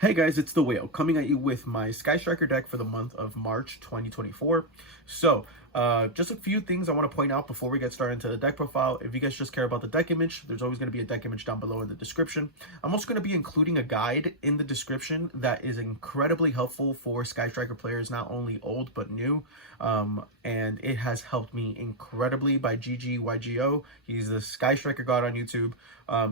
Hey guys, it's the Whale coming at you with my Sky Striker deck for the month of March 2024. So, just a few things I want to point out before we get started into the deck profile. If you guys just care about the deck image, there's always going to be a deck image down below in the description. I'm also going to be including a guide in the description that is incredibly helpful for Sky Striker players, not only old but new. And it has helped me incredibly by GGYGO. He's the Sky Striker God on YouTube.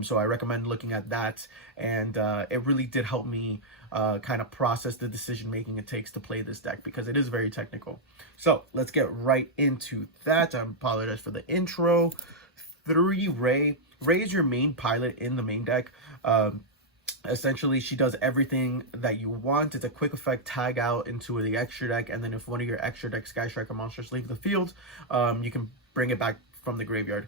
So I recommend looking at that, and it really did help me kind of process the decision making it takes to play this deck because it is very technical. So let's get right into that. I apologize for the intro. 3 Ray. Ray is your main pilot in the main deck. Essentially, she does everything that you want. It's a quick effect tag out into the extra deck, and then if one of your extra deck Sky Striker monsters leave the field, you can bring it back from the graveyard.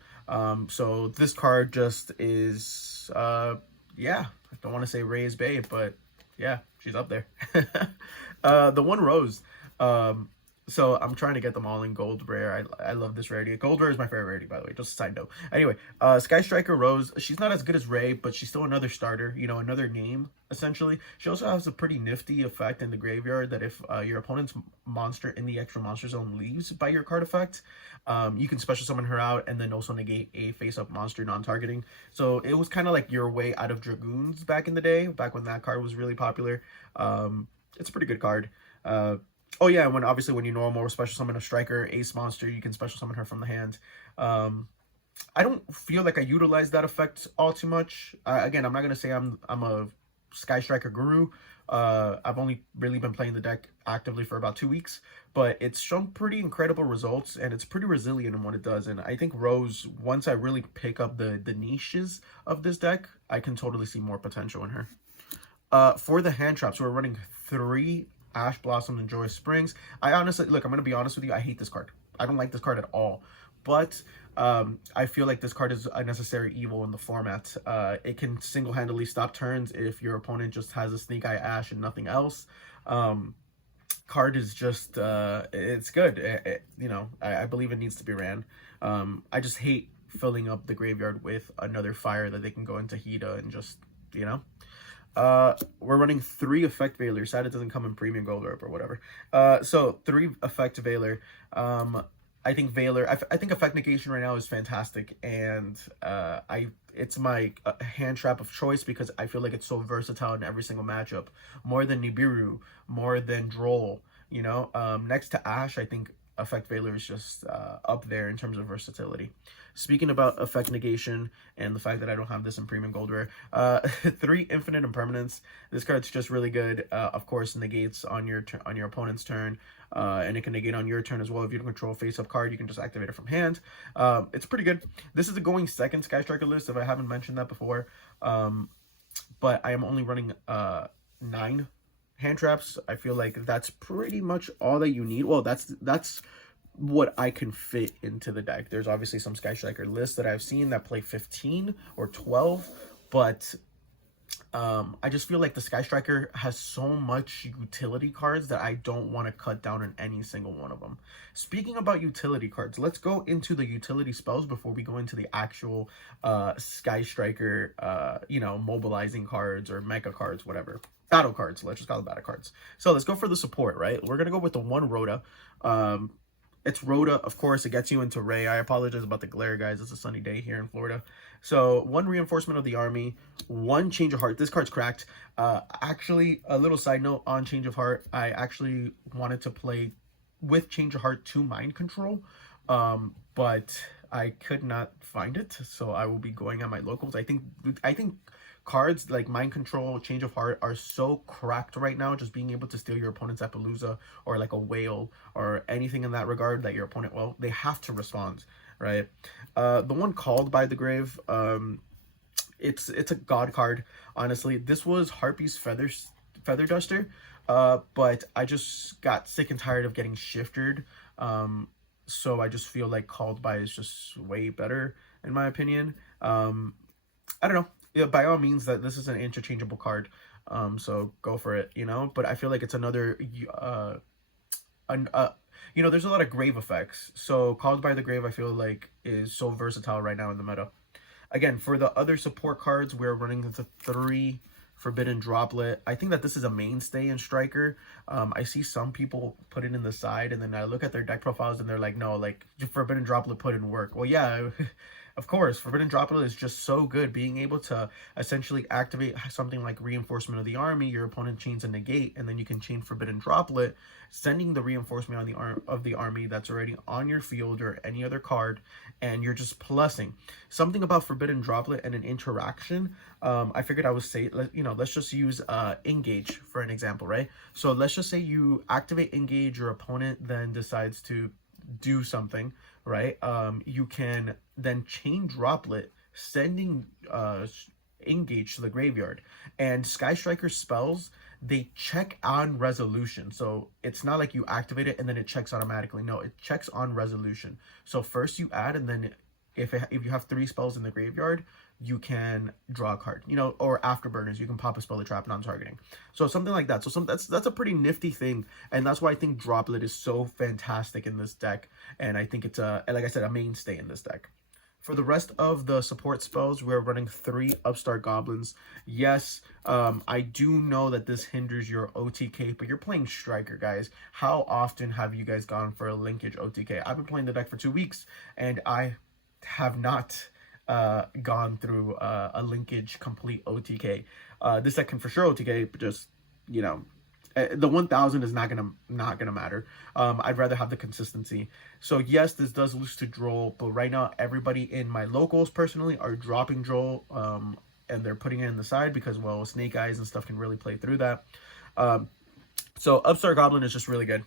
So this card just is, yeah, I don't want to say Ray is bae, but yeah, she's up there. The one Rose. So I'm trying to get them all in gold rare. I love this rarity. Gold rare is my favorite rarity, by the way, just a side note. Anyway, Sky Striker Rose, she's not as good as Ray, but she's still another starter, you know, another name, essentially. She also has a pretty nifty effect in the graveyard that if your opponent's monster in the extra monster zone leaves by your card effect, you can special summon her out and then also negate a face-up monster non-targeting. So it was kind of like your way out of Dragoons back in the day, back when that card was really popular. It's a pretty good card. Oh yeah, when you normal special summon a striker ace monster, you can special summon her from the hand. I don't feel like I utilize that effect all too much. Again, I'm not gonna say I'm a Sky Striker guru. I've only really been playing the deck actively for about 2 weeks, but it's shown pretty incredible results and it's pretty resilient in what it does. And I think Rose, once I really pick up the niches of this deck, I can totally see more potential in her. For the hand traps, we're running 3 Ash Blossoms and Joyous Springs. I honestly, look, I'm going to be honest with you, I hate this card. I don't like this card at all. But I feel like this card is a necessary evil in the format. It can single-handedly stop turns if your opponent just has a Snake Eye Ash and nothing else. Card is just, it's good. You know, I believe it needs to be ran. I just hate filling up the graveyard with another fire that they can go into Hida and just, you know. We're running 3 Effect Veiler. Sad it doesn't come in premium gold or whatever. So 3 Effect Veiler. I think Veiler, I think Effect Negation right now is fantastic, and it's my hand trap of choice because I feel like it's so versatile in every single matchup, more than Nibiru, more than Droll, you know. Next to Ash, I think Effect Veiler is just up there in terms of versatility. Speaking about Effect Negation and the fact that I don't have this in Premium Gold Rare, 3 Infinite Impermanence. This card's just really good. Of course, negates on your opponent's turn, and it can negate on your turn as well. If you don't control a face-up card, you can just activate it from hand. It's pretty good. This is a going second Sky Striker list, if I haven't mentioned that before. But I am only running 9 hand traps. I feel like that's pretty much all that you need. Well, that's what I can fit into the deck. There's obviously some Sky Striker lists that I've seen that play 15 or 12, but I just feel like the Sky Striker has so much utility cards that I don't want to cut down on any single one of them. Speaking about utility cards, let's go into the utility spells before we go into the actual Sky Striker, you know, mobilizing cards or mega cards, whatever. Battle cards, let's just call it battle cards. So let's go for the support, right? We're gonna go with the 1 Rhoda. It's Rhoda, of course. It gets you into Ray. I apologize about the glare, guys. It's a sunny day here in Florida. So 1 Reinforcement of the Army, 1 Change of Heart. This card's cracked. Actually, a little side note on Change of Heart. I actually wanted to play with Change of Heart 2 Mind Control, but I could not find it. So I will be going at my locals. I think cards like Mind Control, Change of Heart are so cracked right now, just being able to steal your opponent's Appaloosa or like a whale or anything in that regard that your opponent, well, they have to respond, right? The one Called by the Grave, it's a god card, honestly. This was Harpy's Feather Duster, but I just got sick and tired of getting shifted, so I just feel like Called by is just way better in my opinion. I don't know. Yeah, by all means, that this is an interchangeable card, so go for it, you know. But I feel like it's another, you know, there's a lot of grave effects. So Called by the Grave, I feel like is so versatile right now in the meta. Again, for the other support cards, we're running the 3 Forbidden Droplet. I think that this is a mainstay in Striker. I see some people put it in the side, and then I look at their deck profiles and they're like, no, like Forbidden Droplet put in work. Well, yeah, of course, Forbidden Droplet is just so good. Being able to essentially activate something like Reinforcement of the Army, your opponent chains a negate, and then you can chain Forbidden Droplet, sending the reinforcement on the army that's already on your field or any other card, and you're just plussing. Something about Forbidden Droplet and an interaction. I figured I would say, let's just use Engage for an example, right? So let's just say you activate Engage, your opponent then decides to do something, right? You can then chain Droplet, sending Engage to the graveyard. And Sky Striker spells, they check on resolution. So it's not like you activate it and then it checks automatically. No, it checks on resolution. So first you add, and then if you have 3 spells in the graveyard, you can draw a card, or afterburners, you can pop a spell to trap non-targeting. So something like that. So that's a pretty nifty thing, and that's why I think Droplet is so fantastic in this deck, and I think it's like I said, a mainstay in this deck. For the rest of the support spells, we're running 3 Upstart Goblins. Yes, I do know that this hinders your OTK, but you're playing Striker, guys. How often have you guys gone for a linkage OTK? I've been playing the deck for 2 weeks, and I have not gone through a linkage complete OTK. This deck can for sure OTK, but just, the 1000 is not gonna matter. I'd rather have the consistency. So yes, this does lose to Droll, but right now everybody in my locals personally are dropping Droll, and they're putting it in the side because, well, Snake Eyes and stuff can really play through that. So Upstart Goblin is just really good.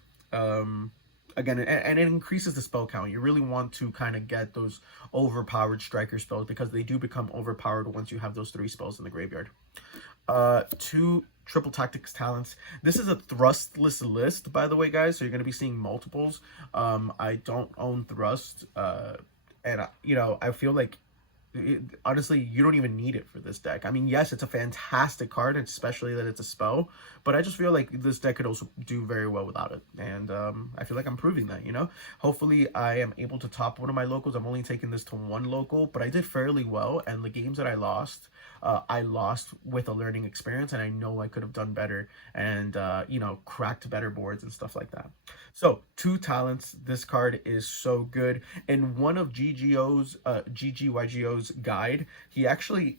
Again, and it increases the spell count. You really want to kind of get those overpowered Striker spells because they do become overpowered once you have those 3 spells in the graveyard. 2 Triple Tactics Talents. This is a thrustless list, by the way, guys, so you're going to be seeing multiples. I don't own Thrust, and I feel like honestly, you don't even need it for this deck. I mean, yes, it's a fantastic card, especially that it's a spell, but I just feel like this deck could also do very well without it, and I feel like I'm proving that, Hopefully, I am able to top one of my locals. I'm only taking this to 1 local, but I did fairly well, and the games that I lost with a learning experience, and I know I could have done better and, cracked better boards and stuff like that. So, 2 talents. This card is so good. In one of GGYGO's guide, he actually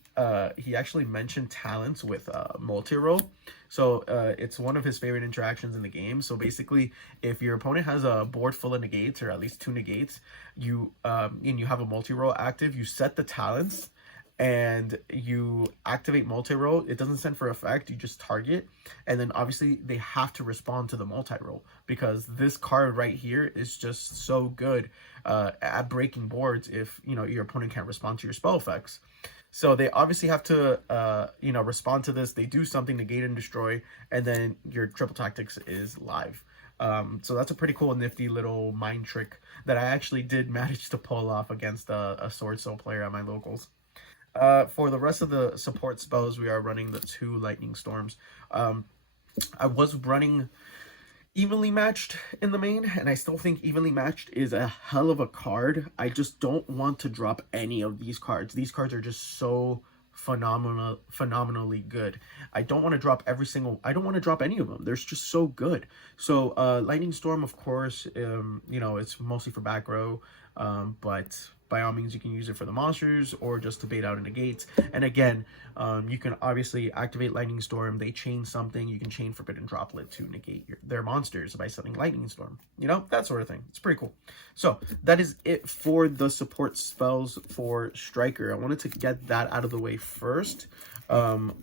mentioned talents with multi-roll. So it's one of his favorite interactions in the game. So basically, if your opponent has a board full of negates, or at least 2 negates, and you have a multi-roll active, you set the talents and you activate multi-roll. It doesn't send for effect, you just target, and then obviously they have to respond to the multi-roll because this card right here is just so good at breaking boards if your opponent can't respond to your spell effects. So they obviously have to respond to this. They do something, negate and destroy, and then your Triple Tactics is live. So that's a pretty cool, nifty little mind trick that I actually did manage to pull off against a Sword Soul player at my locals. For the rest of the support spells, we are running the 2 Lightning Storms. I was running Evenly Matched in the main, and I still think Evenly Matched is a hell of a card. I just don't want to drop any of these cards. These cards are just so phenomenally good. I don't want to drop I don't want to drop any of them. They're just so good. So Lightning Storm, of course, it's mostly for back row, but by all means you can use it for the monsters or just to bait out a negate. And again, you can obviously activate Lightning Storm. They chain something, you can chain Forbidden Droplet to negate their monsters by setting Lightning Storm, that sort of thing. It's pretty cool. So that is it for the support spells for Striker. I wanted to get that out of the way first, and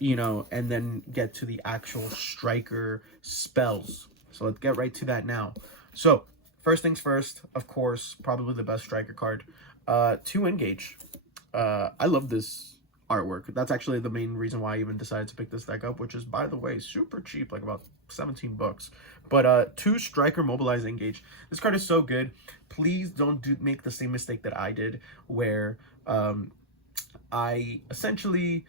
then get to the actual Striker spells. So let's get right to that now. So first things first, of course, probably the best Striker card, 2 Engage. I love this artwork. That's actually the main reason why I even decided to pick this deck up, which is, by the way, super cheap, like about 17 bucks. But 2 Striker Mobilize Engage. This card is so good. Please don't make the same mistake that I did, where I essentially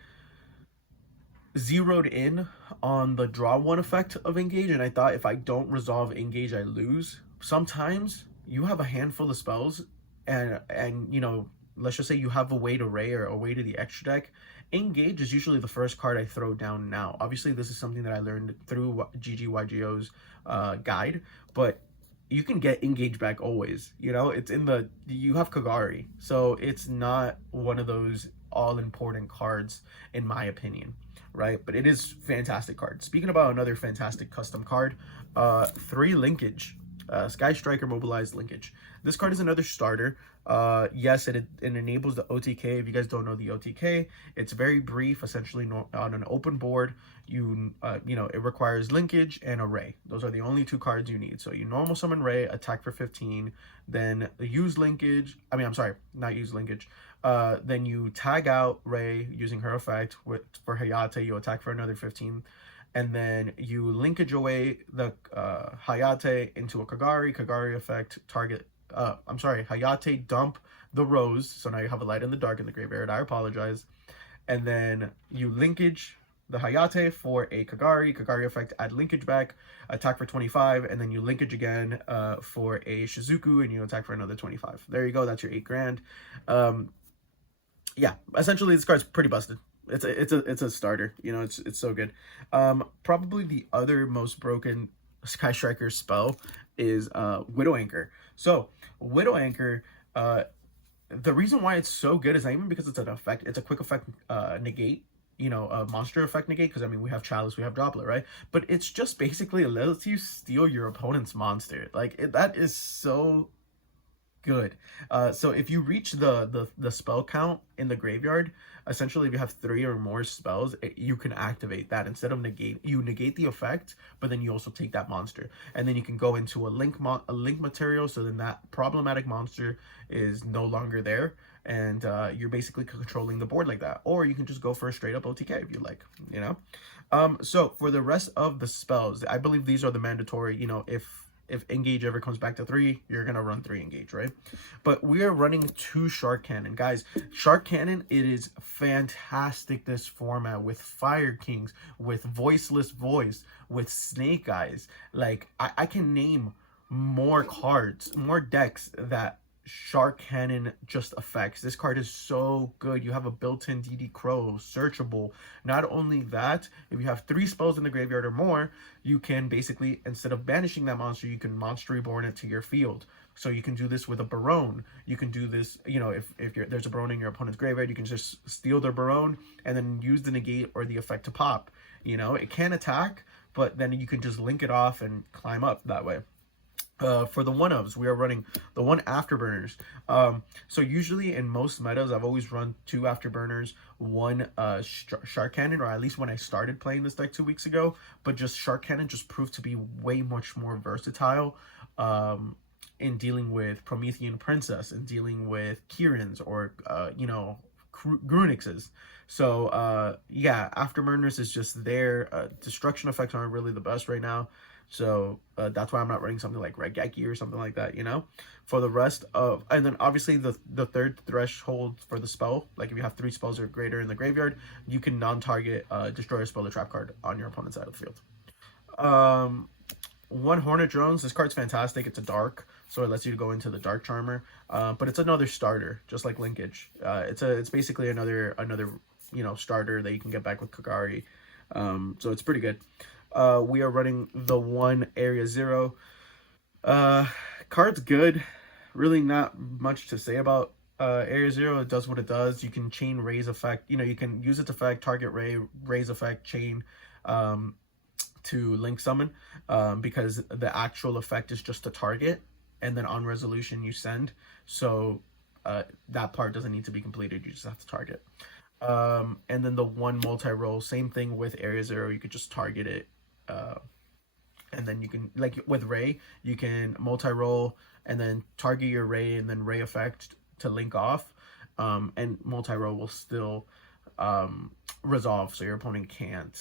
zeroed in on the draw 1 effect of Engage, and I thought if I don't resolve Engage, I lose. Sometimes you have a handful of spells, and let's just say you have a way to Ray or a way to the extra deck, Engage is usually the first card I throw down now. Obviously, this is something that I learned through GGYGO's guide, but you can get Engage back always. You know, it's in the, you have Kagari, so it's not one of those all important cards in my opinion, right? But it is fantastic card. Speaking about another fantastic custom card, 3 Linkage. Sky Striker Mobilized Linkage. This card is another starter. Yes, it enables the OTK. If you guys don't know the OTK, it's very brief. Essentially, on an open board, you know, it requires Linkage and a Ray. Those are the only 2 cards you need. So you normal summon Ray, attack for 15, then use Linkage. I mean, I'm sorry, not use Linkage. Then you tag out Ray using her effect. For Hayate, you attack for another 15. And then you linkage away the Hayate into a Kagari effect, target, Hayate, dump the Rose, so now you have a Light in the Dark in the graveyard, I apologize. And then you linkage the Hayate for a Kagari effect, add linkage back, attack for 25, and then you linkage again for a Shizuku, and you attack for another 25. There you go, that's your 8 grand. Yeah, essentially this card's pretty busted. It's a starter, you know, it's so good. Probably the other most broken Sky Striker spell is Widow Anchor. So Widow Anchor, the reason why it's so good is not even because it's an effect, it's a quick effect negate, you know, a monster effect negate, because I mean we have Chalice, we have Droplet, right? But it's just basically lets you steal your opponent's monster. Like that is so good. So if you reach the spell count in the graveyard, essentially if you have 3 or more spells, you can activate that. Instead of negate the effect, but then you also take that monster, and then you can go into a link material, so then that problematic monster is no longer there, and you're basically controlling the board like that. Or you can just go for a straight up OTK if you like, you know. So for the rest of the spells, I believe these are the mandatory, you know, if Engage ever comes back to 3, you're gonna run 3 Engage, right? But we are running 2 Shark Cannon, guys. Shark Cannon, it is fantastic, this format, with Fire Kings, with Voiceless Voice, with Snake Eyes. Like I can name more cards, more decks that Shark Cannon just affects. This card is so good. You have a built-in DD Crow, searchable. Not only that, if you have 3 spells in the graveyard or more, you can basically, instead of banishing that monster, you can Monster Reborn it to your field. So you can do this with a Barone. You can do this, you know, if there's a Barone in your opponent's graveyard, you can just steal their Barone and then use the negate or the effect to pop. You know, it can attack, but then you can just link it off and climb up that way. For the 1-ofs, we are running the 1 Afterburners. So usually in most metas, I've always run 2 Afterburners, 1 Shark Cannon, or at least when I started playing this deck 2 weeks ago. But just Shark Cannon just proved to be way much more versatile in dealing with Promethean Princess, and dealing with Kieran's, or you know, Grunix's. So yeah, Afterburners is just there. Destruction effects aren't really the best right now. So that's why I'm not running something like Red Geki or something like that, you know. For the rest of, and then obviously the 3rd threshold for the spell, like if you have 3 spells or greater in the graveyard, you can non-target destroy a spell or trap card on your opponent's side of the field. 1 Hornet Drones. This card's fantastic. It's a dark, so it lets you go into the Dark Charmer. But it's another starter, just like Linkage. It's basically another you know, starter that you can get back with Kagari. So it's pretty good. We are running the 1 Area Zero. Card's good. Really not much to say about Area Zero. It does what it does. You can chain Ray's effect. You know, you can use its effect, target Ray's effect, chain to link summon, because the actual effect is just a target, and then on resolution you send. So that part doesn't need to be completed. You just have to target. And then the 1 multi-roll, same thing with Area Zero. You could just target it. And then you can, like with Ray, you can multi-roll and then target your Ray and then Ray effect to link off. And multi-roll will still resolve, so your opponent can't,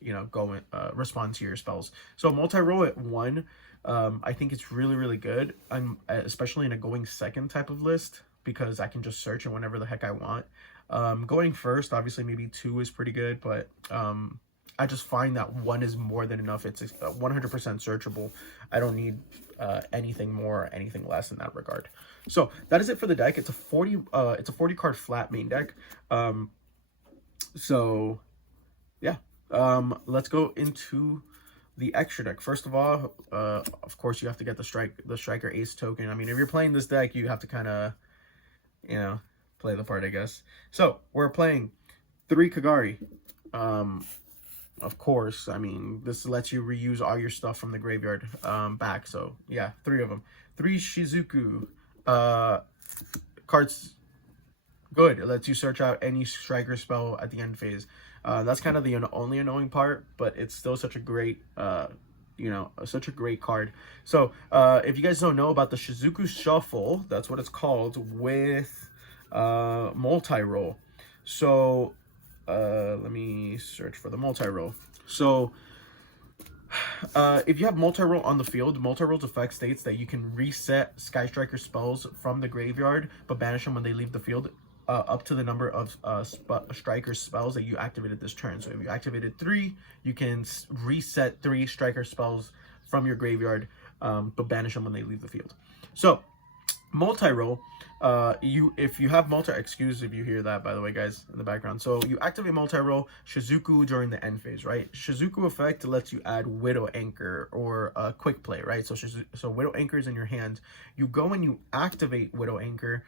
you know, go and respond to your spells. So multi-roll at 1, I think it's really good. Especially in a going second type of list, because I can just search it whenever the heck I want. Going first, obviously maybe 2 is pretty good, but I just find that 1 is more than enough. It's 100% searchable. I don't need anything more or anything less in that regard. So that is it for the deck. It's a 40 card flat main deck. So yeah, let's go into the extra deck. First of all, of course, you have to get the striker ace token. I mean, if you're playing this deck, you have to kind of, you know, play the part, I guess. So we're playing 3 Kagari. Of course, I mean, this lets you reuse all your stuff from the graveyard back. So yeah, 3 of them. 3 Shizuku cards. Good. It lets you search out any striker spell at the end phase. That's kind of the only annoying part, but it's still such a great, such a great card. So if you guys don't know about the Shizuku Shuffle, that's what it's called, with multi-roll. So let me search for the multi-roll. So if you have multi-roll on the field, multi-roll's effect states that you can reset Sky Striker spells from the graveyard, but banish them when they leave the field, up to the number of striker spells that you activated this turn. So if you activated 3, you can reset 3 striker spells from your graveyard, but banish them when they leave the field. So multi-roll, if you have excuse if you hear that, by the way, guys, in the background. So you activate multi-roll Shizuku during the end phase, right? Shizuku effect lets you add Widow Anchor or quick play, right? So Widow Anchor is in your hand. You go and you activate Widow Anchor,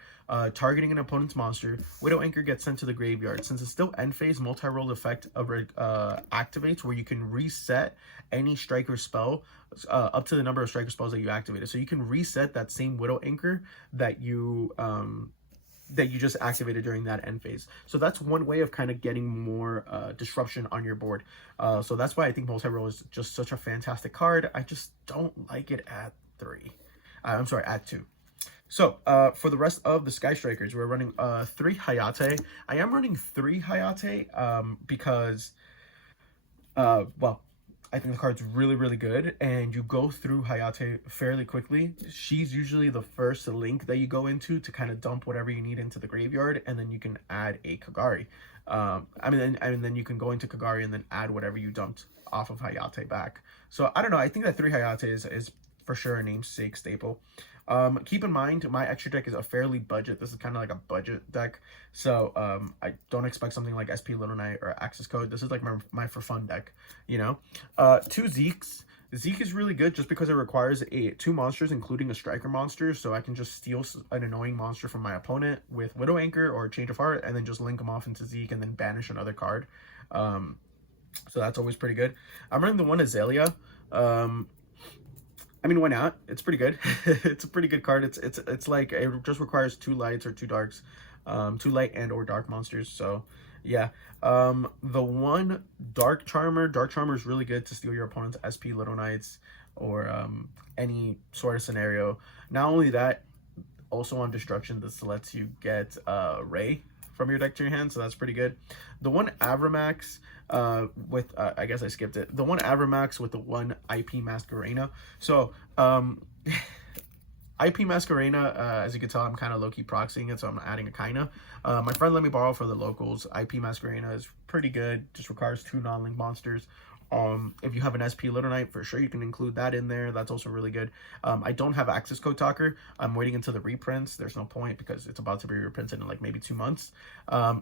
targeting an opponent's monster. Widow Anchor gets sent to the graveyard. Since it's still end phase, multi-roll effect activates, where you can reset any striker spell up to the number of striker spells that you activated. So you can reset that same Widow Anchor that you just activated during that end phase. So that's one way of kind of getting more disruption on your board. So that's why I think multi-roll is just such a fantastic card. I just don't like it at 3. I'm sorry, at 2. So for the rest of the Sky Strikers, we're running 3 Hayate. I am running 3 Hayate because, well, I think the card's really, really good, and you go through Hayate fairly quickly. She's usually the first link that you go into to kind of dump whatever you need into the graveyard, and then you can add a Kagari. And then you can go into Kagari and then add whatever you dumped off of Hayate back. So I don't know. I think that 3 Hayate is for sure a namesake staple. Keep in mind, my extra deck is a fairly budget. This is kind of like a budget deck. So I don't expect something like SP Little Knight or Access Code. This is like my for fun deck, you know. 2 Zeeks. Zeke is really good just because it requires 2 monsters, including a striker monster. So I can just steal an annoying monster from my opponent with Widow Anchor or Change of Heart, and then just link them off into Zeke and then banish another card. So that's always pretty good. I'm running the 1 Azalea. I mean, why not? It's pretty good. It's a pretty good card. It's like, it just requires 2 lights or 2 darks, 2 light and or dark monsters. So yeah, the 1 Dark Charmer is really good to steal your opponent's SP Little Knights or any sort of scenario. Not only that, also on destruction, this lets you get Ray from your deck to your hand, so that's pretty good. The 1 Avramax with I guess I skipped it. The 1 Avramax with the 1 IP Masquerena. So IP Masquerena, as you can tell, I'm kind of low-key proxying it, so I'm adding a Kaina. My friend let me borrow for the locals. IP Masquerena is pretty good, just requires 2 non-link monsters. If you have an SP Little Knight, for sure you can include that in there. That's also really good. I don't have Access Code Talker. I'm waiting until the reprints. There's no point because it's about to be reprinted in like maybe 2 months.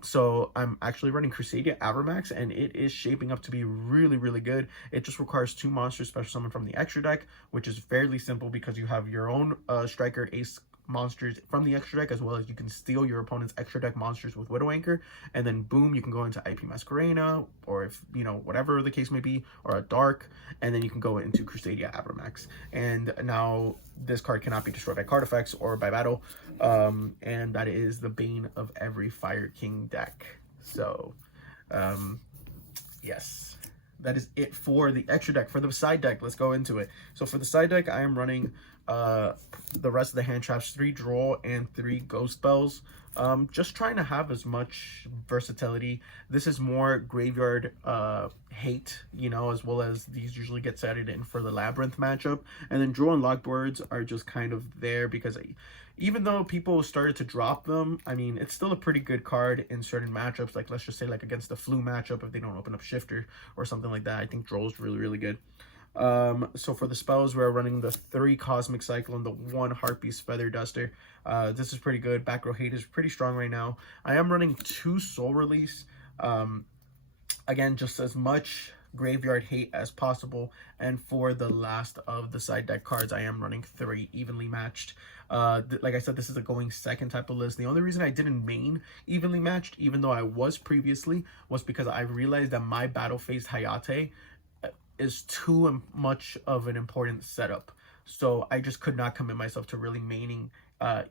So I'm actually running Crusadia Avramax, and it is shaping up to be really, really good. It just requires 2 monsters special summon from the extra deck, which is fairly simple because you have your own striker ace monsters from the extra deck, as well as you can steal your opponent's extra deck monsters with Widow Anchor, and then boom, you can go into IP Masquerena, or if you know, whatever the case may be, or a dark, and then you can go into Crusadia Avramax. And now this card cannot be destroyed by card effects or by battle, and that is the bane of every Fire King deck. So yes, that is it for the extra deck. For the side deck, let's go into it. So for the side deck, I am running the rest of the hand traps, 3 draw and 3 ghost spells. Just trying to have as much versatility. This is more graveyard hate, you know, as well as these usually get set in for the Labyrinth matchup. And then draw and lock boards are just kind of there because even though people started to drop them, I mean, it's still a pretty good card in certain matchups. Like, let's just say, like, against the Flu matchup, if they don't open up Shifter or something like that, I think draw is really, really good. So for the spells, we're running the 3 Cosmic Cycle and the 1 Heartbeast Feather Duster. This is pretty good. Back row hate is pretty strong right now. I am running 2 Soul Release. Again, just as much graveyard hate as possible. And for the last of the side deck cards, I am running 3 evenly matched. Like I said, this is a going second type of list. The only reason I didn't main evenly matched, even though I was previously, was because I realized that my battle phased Hayate is too much of an important setup. So I just could not commit myself to really maining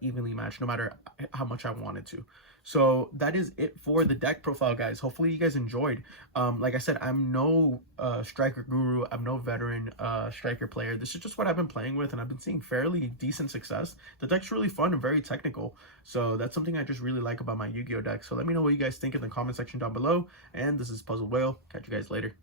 evenly matched, no matter how much I wanted to. So that is it for the deck profile, guys. Hopefully you guys enjoyed. Like I said, I'm no striker guru. I'm no veteran striker player. This is just what I've been playing with, and I've been seeing fairly decent success. The deck's really fun and very technical. So that's something I just really like about my Yu-Gi-Oh deck. So let me know what you guys think in the comment section down below. And this is Puzzle Whale. Catch you guys later.